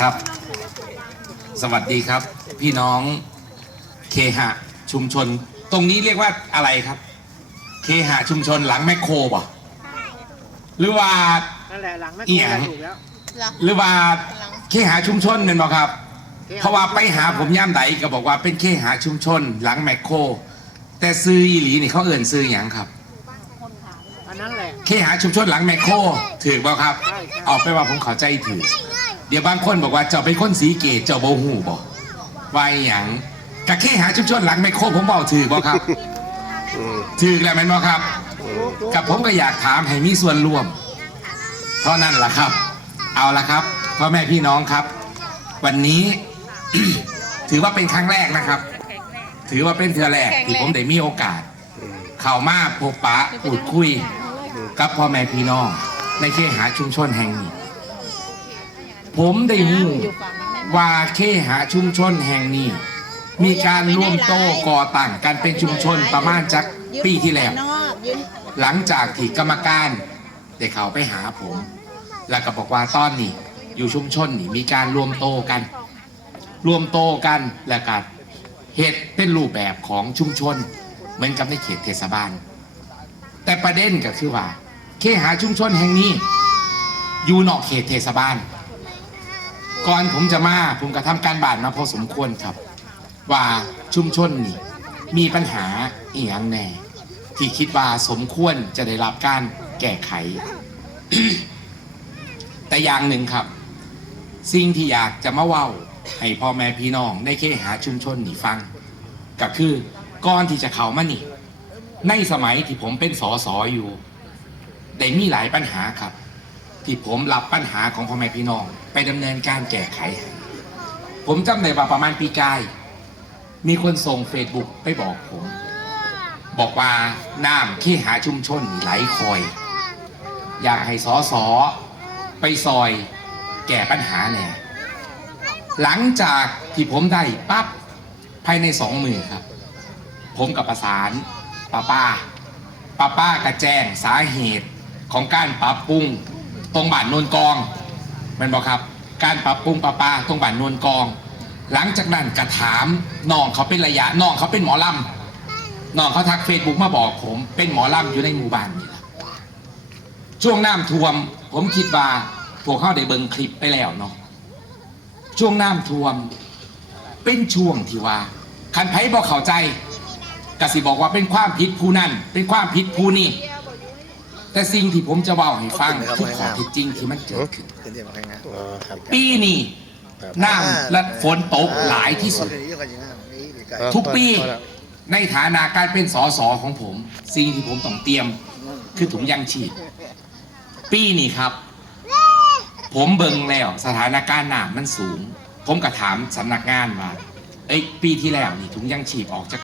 ครับ สวัสดีครับ พี่น้องเคหะชุมชน ตรงนี้เรียกว่าอะไรครับ เคหะชุมชนหลังแมคโครบ่หรือว่า นั่นแหละหลังแม่เอีโคยงถูกแล้วเหรอหรือว่าเคหะชุมชนเป็นบ่ครับ เพราะว่าไปหาผมย่ามใดก็บอกว่าเป็นเคหะชุมชน หลังแมคโคร แต่ซื้ออีหลีนี่เขาเอิ่นซื้ออย่างครับ อันนั้นแหละ เคหาชุมชนหลังแมคโครถือบ่ครับใช่ใช่ออกไปว่าผมเข้าใจถือ เดี๋ยวบางคนบอกว่าเจ้าเป็นคนสีเกตเจ้าโบหูบ่วายหยังกับเคหาชุมชนหลังแมคโครผมบอกถือบ่ครับถือแล้วแม่นบ่ครับ กับผมก็อยากถามให้มีส่วนร่วม เท่านั้นล่ะครับ เอาละครับพ่อแม่พี่น้องครับ วันนี้ถือว่าเป็นครั้งแรกนะครับ ถือว่าเป็นเทือแรกที่ผมได้มีโอกาส เข้ามาพบปะพูดคุย กับพ่อแม่พี่น้อง ในเคหาชุมชนแห่งนี้ ผมได้รู้ว่าเคหาชุมชนแห่งนี้ มีการร่วมโต้ก่อตั้งการเป็นชุมชนประมาณจักปีที่แล้ว หลังจากที่กรรมการได้เขาไปหาผม แล้วก็บอกว่าตอนนี้อยู่ชุมชนนี่มีการรวมโตกัน รวมโตกันแล้วก็เหตุเป็นรูปแบบของชุมชน เหมือนกับในเขตเทศบาล แต่ประเด็นก็คือว่า เคหาชุมชนแห่งนี้ อยู่นอกเขตเทศบาล ก่อนผมจะมาผมก็ทำการบ้านมาพอสมควรครับ ว่าชุมชนนี่มีปัญหาอีหยังแน่ ที่คิดว่าสมควรจะได้รับการแก้ไข แต่อย่างหนึ่งครับ สิ่งที่อยากจะมาเว้าให้พ่อแม่พี่น้องได้เคหาชุมชนนี่ฟัง ก็คือก่อนที่จะเข้ามานี่ในสมัยที่ผมเป็นสอสออยู่ ได้มีหลายปัญหาครับ ที่ผมรับปัญหาของพ่อแม่พี่น้อง ไปดำเนินการแก้ไข ผมจำได้ว่าประมาณปีกาย มีคนส่งเฟซบุ๊กไปบอกผม บอกว่าน้ำที่หาชุมชนไหลคอย อยากให้สอสอไปซอยแก้ปัญหาแน่หลังจากที่ผมได้ปั๊บภายในสองมือครับ ผมกับประสานป้าป้าป้าป้ากระแจ้งสาเหตุของการปรับปรุง ตรงบ้านโนนกองมันบอกครับ การปรับปรุงป้าป้าตรงบ้านโนนกอง หลังจากนั้นกระถามน้องเขาเป็นระยะน้องเขาเป็นหมอลำน้องเขาทักเฟซบุ๊กมาบอกผม เป็นหมอลำอยู่ในหมู่บ้านนี่แหละช่วงน้ำท่วม ผมคิดว่าพวกเขาได้เบิ่งคลิปไปแล้วเนาะช่วงน้ำท่วม เป็นช่วงที่ว่าคันไพ่บอกเข้าใจกสิบอกว่าเป็นความผิดผู้นั่นเป็นความผิดผู้นี่ แต่สิ่งที่ผมจะเล่าให้ฟังคือข้อเท็จจริงที่มันเกิดขึ้นเป็นเดียวกันนะอ๋อครับ ปีนี้น้ำและฝนตกหลายที่สุดทุกปี ในฐานะการเป็นสอสอของผม สิ่งที่ผมต้องเตรียม คือถุงยางชีพปีนี้ครับ ผมเบิ่งแล้วสถานการณ์น้ำมันสูง ผมก็ถามสำนักงานว่าเอ้ยปีที่แล้วนี่ถุงยางชีพออกจาก